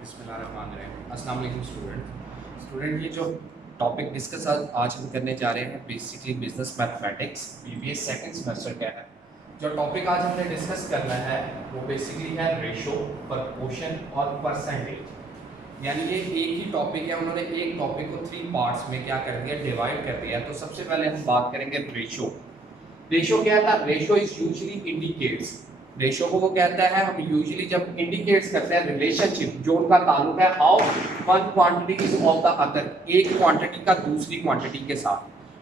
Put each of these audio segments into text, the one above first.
बिस्मिल्लाहिर्रहमानिर्रहीम। अस्सलाम वालेकुम स्टूडेंट, ये जो टॉपिक डिस्कस आज हम करने जा रहे हैं basically business mathematics BBA second semester का है। जो टॉपिक आज हमने डिस्कस करना है वो बेसिकली है रेशो, प्रपोर्शन और परसेंटेज। यानी ये एक ही टॉपिक है, उन्होंने एक टॉपिक को 3 पार्ट्स में क्या कर दिया, डिवाइड कर दिया। तो सबसे पहले हम बात करेंगे रेशो। रेशो क्या था? Ratio is usually indicates, ratio को वो कहता है, हम यूजुअली जब इंडिकेट्स करते हैं रिलेशनशिप, जो उनका ताल्लुक है how one quantity is of the other, एक क्वांटिटी का दूसरी क्वांटिटी के साथ।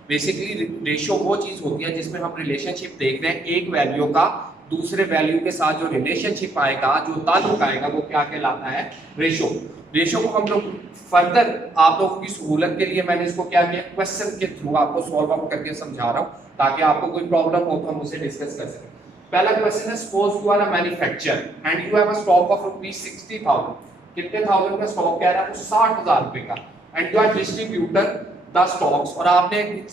बेसिकली रेशो वो चीज होती है जिसमें हम रिलेशनशिप देख रहे हैं, एक वैल्यू का दूसरे वैल्यू के साथ जो रिलेशनशिप आएगा, जो ताल्लुक आएगा, वो क्या कहलाता है? रेशो। रेशो को हम लोग फर्दर आप लोगों की सहूलत के लिए मैंने इसको क्या किया, क्वेश्चन के थ्रू आपको सॉल्व आउट करके समझा रहा हूं, ताकि आपको कोई प्रॉब्लम हो तो हम उसे डिस्कस कर सकें। पहला क्वेश्चन है, suppose you are a manufacture and you have a stock of ₹60,000। कितने थाउजेंड का स्टॉक कह रहा है? 60,000 रुपए का। And you are distributor the stocks, और आपने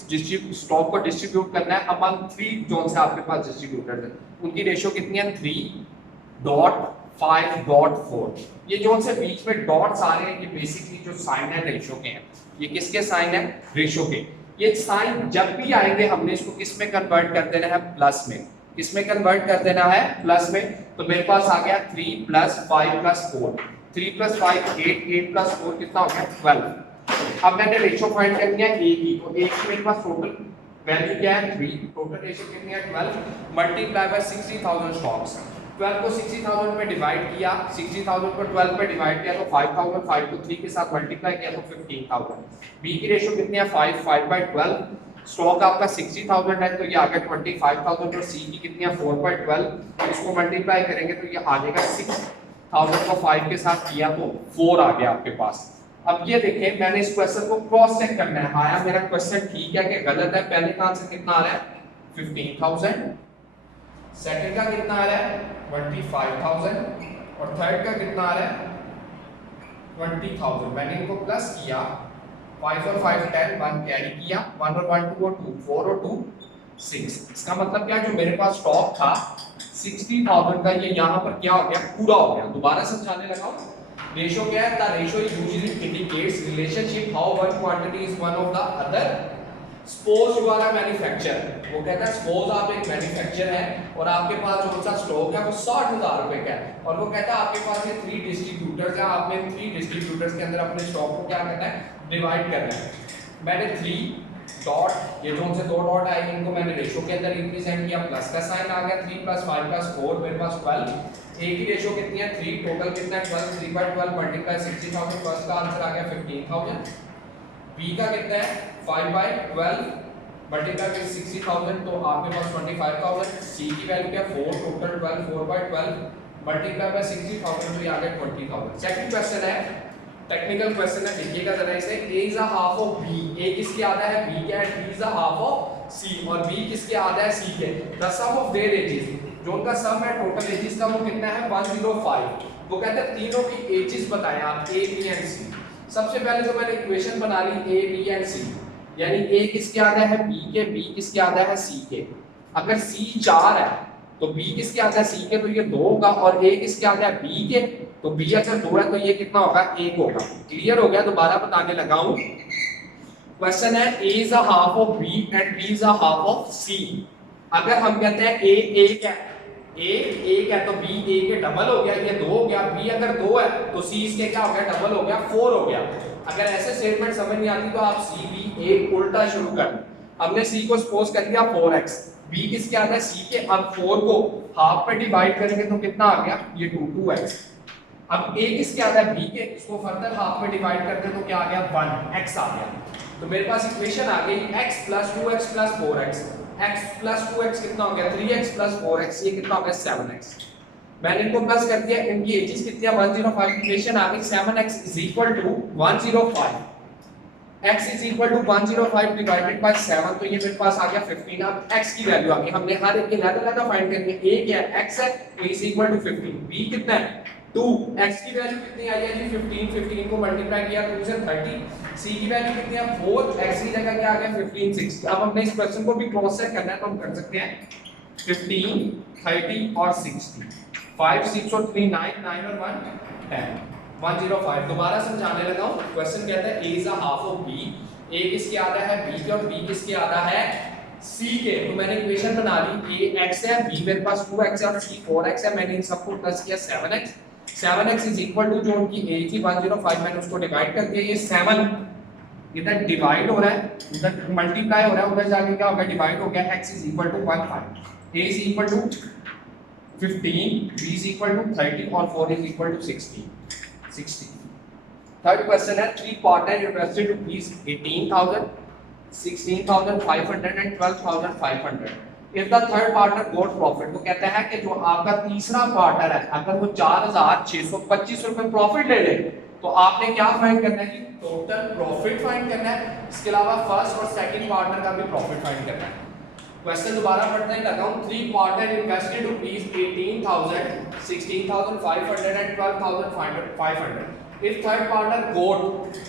स्टॉक को डिस्ट्रीब्यूट करना है अमंग 3 जोन से आपके पास डिस्ट्रीब्यूटर है। उनकी रेशियो कितनी है? 3.5.4। ये जोन से बीच में डॉट्स आ रहे हैं, ये बेसिकली जो साइन है रेशियो के हैं। ये किसके साइन है? रेशियो के। ये साइन जब भी आएंगे हमने इसको किस में कन्वर्ट कर देना है? प्लस में। किसमें कन्वर्ट कर देना है? प्लस में। तो मेरे पास आ गया 3 + 5 + 4, 3 + 5 8, 8 + 4 कितना हो गया? 12। अब मैंने रेशियो फाइंड करनी है ए की, तो ए की मेरे पास टोटल वैल्यू क्या है? 3, टोटल रेशियो कितनी है? 12 मल्टीप्लाई बाय 60,000 स्टॉक्स। 12 को 60,000 में डिवाइड किया, 60,000 को 12 पे डिवाइड किया तो 5,000, 5 को 3 के साथ मल्टीप्लाई किया तो 15,000। बी की रेशियो कितनी है? 5, 5/12। स्टॉक आपका 60,000 है तो ये आ गया 25,000, और सी की कितनी है? 4/12। इसको मल्टीप्लाई करेंगे तो ये आ जाएगा 6,000 को 5 के साथ किया तो 4 आ गया आपके पास। अब ये देखें, मैंने इस क्वेश्चन को क्रॉस चेक करना है, आया मेरा क्वेश्चन ठीक है कि गलत है। पहले का आंसर कितना आ रहा है? 15,000। सेकंड का कितना आ रहा है? 25,000। और थर्ड का कितना आ रहा है? 20,000। मैंने इनको प्लस किया, 5 और 5 10, 1 कैरी किया, 1 और 1 2 और 2 4 और 2 6। इसका मतलब क्या, जो मेरे पास स्टॉक था 60,000 का, ये यहाँ पर क्या हो गया? पूरा हो गया। दोबारा समझाने लगा हूँ। रेशियो क्या है? The ratio usually indicates relationship how one quantity is one of the other. Suppose you are a manufacturer, वो कहता है सपोज आप एक मैन्युफैक्चरर है और आपके पास जो सा स्टॉक है वो 60,000 रुपए का है, और वो कहता है आपके पास ये 3 डिस्ट्रीब्यूटर्स हैं, आपने 3 डिस्ट्रीब्यूटर्स के अंदर अपने स्टॉक को क्या करना है? डिवाइड करना है। मैंने 3 डॉट, ये जो उनसे 2 डॉट आए इनको मैंने रेशियो के अंदर रिप्रेजेंट किया, प्लस का साइन आ गया, 3 + 5 + 4, मेरे पास 12। ए की रेशियो कितनी है? 3, टोटल कितना है? 12, 3/12 मल्टीप्लाई 60,000, फर्स्ट का आंसर आ गया 15,000। बी का कितना है? 5/12 मल्टीप्लाई विद 60,000 तो आपके पास 25,000। सी की वैल्यू क्या? 4, टोटल 12, 4/12 मल्टीप्लाई बाय 60,000 तो ये आ गया 20,000। सेकंड क्वेश्चन है, टेक्निकल क्वेश्चन है, देखिएगा जरा इसे। a is a half of b, a किसके आधा है? b क्या है? b is a half of c, और b किसके आधा है? c के। The sum of their ages, जो उनका सम है टोटल एजेस का, वो कितना है? 105। वो कहते हैं तीनों की एजेस बताएं आप, a b एंड c। सबसे पहले तो मैंने इक्वेशन बना ली a b एंड c, यानी a किसके आधा है? b के, b किसके आधा है? c के। अगर c 4 है तो b किसके आधा है? c के, तो ये 2 होगा, और a किसके आधा है? b के, तो b अगर 2 है तो ये कितना होगा? 1 होगा। क्लियर हो गया? दोबारा बताने लगा हूं। क्वेश्चन है a is a half of b and b is a half of c। अगर हम कहते हैं a 1 है, a 1 है तो b a के डबल हो गया, ये 2 हो गया। b अगर 2 है तो c इसके क्या हो गया? डबल हो गया, 4 हो गया। अगर ऐसे स्टेटमेंट समझ नहीं आती तो आप c b एक उल्टा शुरू कर। हमने c को सपोज कर लिया 4x, b किसके आता है? c के। अब 4 को हाफ पे डिवाइड करेंगे तो कितना आ गया? ये 2x। अब a किसके आता है? b के, इसको फर्दर हाफ में डिवाइड करते हैं तो क्या आ गया? 1x आ गया। तो मेरे पास इक्वेशन आ गई x + 2x + 4x। x + 2x कितना हो गया? 3x + 4x, ये कितना हो गया? 7x। मैंने इनको प्लस कर दिया, इनकी एजेस कितनी है? 105। इक्वेशन आ गई 7x = 105। x = 105 डिवाइडेड बाय 7, तो ये मेरे पास आ गया 15। अब x की वैल्यू आ गई, हमने हर एक के अलग-अलग फाइंड करनी है। a क्या है? x है, a = 15। b कितना है? 2। x की वैल्यू कितनी आई है जी? 15। 15 को मल्टीप्लाई किया 2 से 30। c की वैल्यू कितनी है? 4। x की जगह क्या आ गया? 15 60। अब हमने इस क्वेश्चन को भी क्रॉस चेक करना है तो हम कर सकते हैं 15 30 और 60। 5 6 और 3 9, 9 और 1 10। 105। दोबारा समझाने लगा हूं। क्वेश्चन कहता है a is a half of b, a किसके आधा है b के और b किसके आधा है c के। तो मैंने इक्वेशन बना ली, a x है, b मेरे पास 2x है और c 4x है। मैंने इन सबको प्लस किया 7x। 7x is equal to जो उनकी a थी 105, मैंने उसको डिवाइड कर दिया। ये 7 इधर डिवाइड हो रहा है, उधर मल्टीप्लाई हो रहा है, उधर जाके क्या होगा डिवाइड हो गया। x is equal to 15, a is equal to 15, b is equal to 30 और 4 is equal to 60। Third question है, three partner invested rupees 18,000, 16,500 and 12,500। If the third partner got profit, वो कहता है कि जो आपका तीसरा पार्टनर है अगर वो 4,625 रुपए प्रॉफिट ले ले तो आपने क्या फाइंड करना है कि टोटल प्रॉफिट फाइंड करना है। इसके अलावा फर्स्ट और सेकंड पार्टनर का भी प्रॉफिट फाइंड करना है। क्वेश्चन दोबारा पढ़ते हैं लगा हूं। Three partner invested rupees 18,000, 16,500 and 12,500। If third partner got,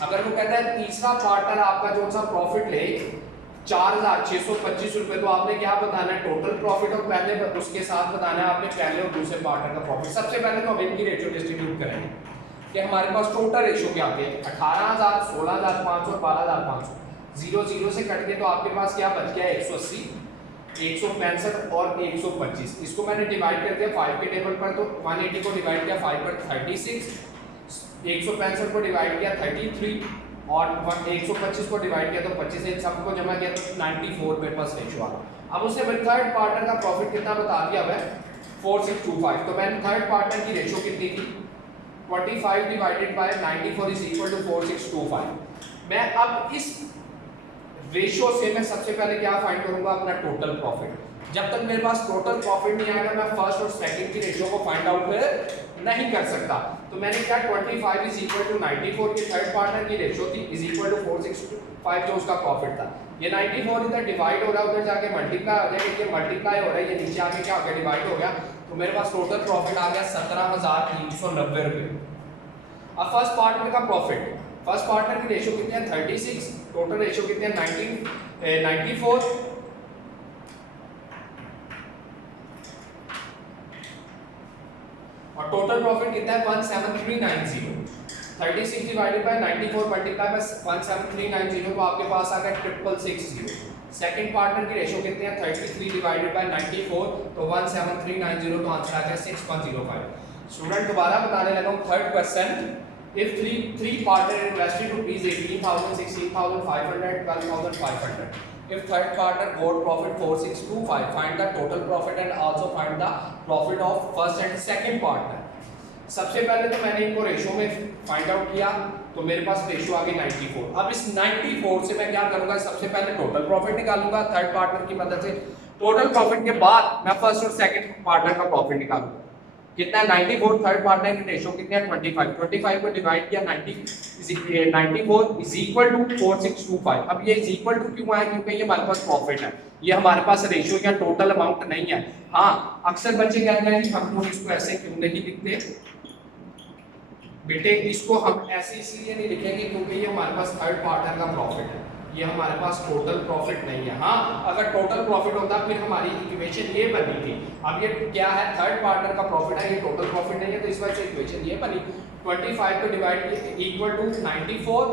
अगर वो कहता है तीसरा पार्टनर आपका जो सा प्रॉफिट ले 4,625 रुपए, तो आपने क्या बताना है टोटल प्रॉफिट और पहले उसके साथ बताना है आपने पहले और दूसरे पार्टनर का प्रॉफिट। सबसे पहले तो हम इनकी रेशियो डिस्ट्रीब्यूट करेंगे कि हमारे पास टोटल रेशियो क्या आती है 18,000, 16,500 और 12,500। 0 से कट के तो आपके पास क्या बच गया 180, 165 और 125। इसको मैंने डिवाइड कर दिया 5 के टेबल पर, तो 180 को डिवाइड किया 5 पर 36, 165 को डिवाइड किया 33 और 125 को डिवाइड किया तो 25। इन सबको जमा किया तो 94 मेरे पास रेशियो आ गया। अब उससे मैंने थर्ड पार्टनर का प्रॉफिट कितना बता दिया है 4625। तो मैंने थर्ड पार्टनर की रेशियो कितनी थी 25 divided by 94 is equal to 4625। मैं अब इस रेशियो से मैं सबसे पहले क्या फाइंड करूंगा अपना टोटल प्रॉफिट। जब तक मेरे पास टोटल प्रॉफिट नहीं आएगा मैं फर्स्ट और सेकंड की रेशियो को फाइंड आउट नहीं कर सकता। तो मैंने क्या 25 इज इक्वल टू 94 की थर्ड पार्टनर की रेशियो थी इज इक्वल टू 465 जो उसका प्रॉफिट था। ये 94 इधर डिवाइड हो रहा है, उधर जाके मल्टीप्लाई हो जाएगा, ये मल्टीप्लाई हो रहा है, ये नीचे आके क्या हो गया डिवाइड हो गया। तो मेरे पास टोटल प्रॉफिट आ गया 17,390 रुपए। अब फर्स्ट पार्टनर का प्रॉफिट, फर्स्ट पार्टनर की रेशियो कितनी है 36, टोटल रेशियो कितनी है 94 और टोटल प्रॉफिट कितना है 17390। 36 डिवाइडेड बाय 94 मल्टीप्लाई बाय 17390 तो आपके पास आ गया 6660। सेकंड पार्टनर की रेशियो कितनी है 33 डिवाइडेड बाय 94 तो 17390 तो आंसर आ गया 6105। स्टूडेंट दोबारा बताने लगा हूं third question. If three partner invested rupees 18,000, 16,500 and 12,500। If third partner got profit 4625, find the total profit and also find the profit of first and second partner. सबसे पहले तो मैंने इनको रेशियो में फाइंड आउट किया तो मेरे पास रेशियो आ गई 94। अब इस 94 से मैं क्या करूंगा सबसे पहले टोटल प्रॉफिट निकालूंगा थर्ड पार्टनर की मदद से। टोटल प्रॉफिट के बाद मैं फर्स्ट और सेकंड पार्टनर का प्रॉफिट निकालूंगा। कितना 94, थर्ड पार्टनर की रेशियो कितनी है 25 को डिवाइड किया 94 इज इक्वल टू 4625। अब ये इज इक्वल टू क्यों आया क्योंकि ये हमारे पास प्रॉफिट है, ये हमारे पास रेशियो या टोटल अमाउंट नहीं है। हाँ अक्सर बच्चे कहते हैं कि हम लोग इसको ऐसे क्यों नहीं लिखते बेटे, इसको हम ऐसे इसलिए नहीं लिखेंगे क्योंकि ये हमारे पास थर्ड पार्टनर का प्रॉफिट है, ये हमारे पास टोटल प्रॉफिट नहीं है। हाँ अगर टोटल प्रॉफिट होता फिर हमारी इक्वेशन ये बनी थी। अब ये क्या है थर्ड पार्टनर का प्रॉफिट है, ये टोटल प्रॉफिट नहीं है, तो इस वजह से इक्वेशन ये बनी। 25 को डिवाइड किया equal to 94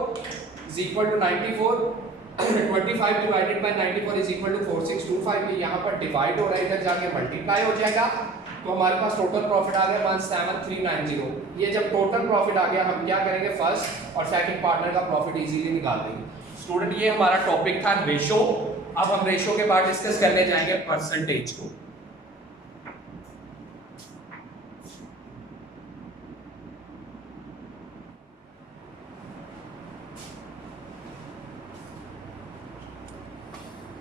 is equal to 94 25 divided by 94 is equal to 4625। ये यहाँ पर डिवाइड हो रहा है, इधर जाके मल्टीप्लाई हो जाएगा तो हमारे पास टोटल प्रॉफिट आ गया 17390। ये जब टोटल प्रॉफिट आ गया हम क्या करेंगे फर्स्ट और सेकंड पार्टनर का प्रॉफिट इजीली निकाल देंगे। स्टूडेंट ये हमारा टॉपिक था रेशो। अब हम रेशो के बाद डिस्कस करने जाएंगे परसेंटेज को।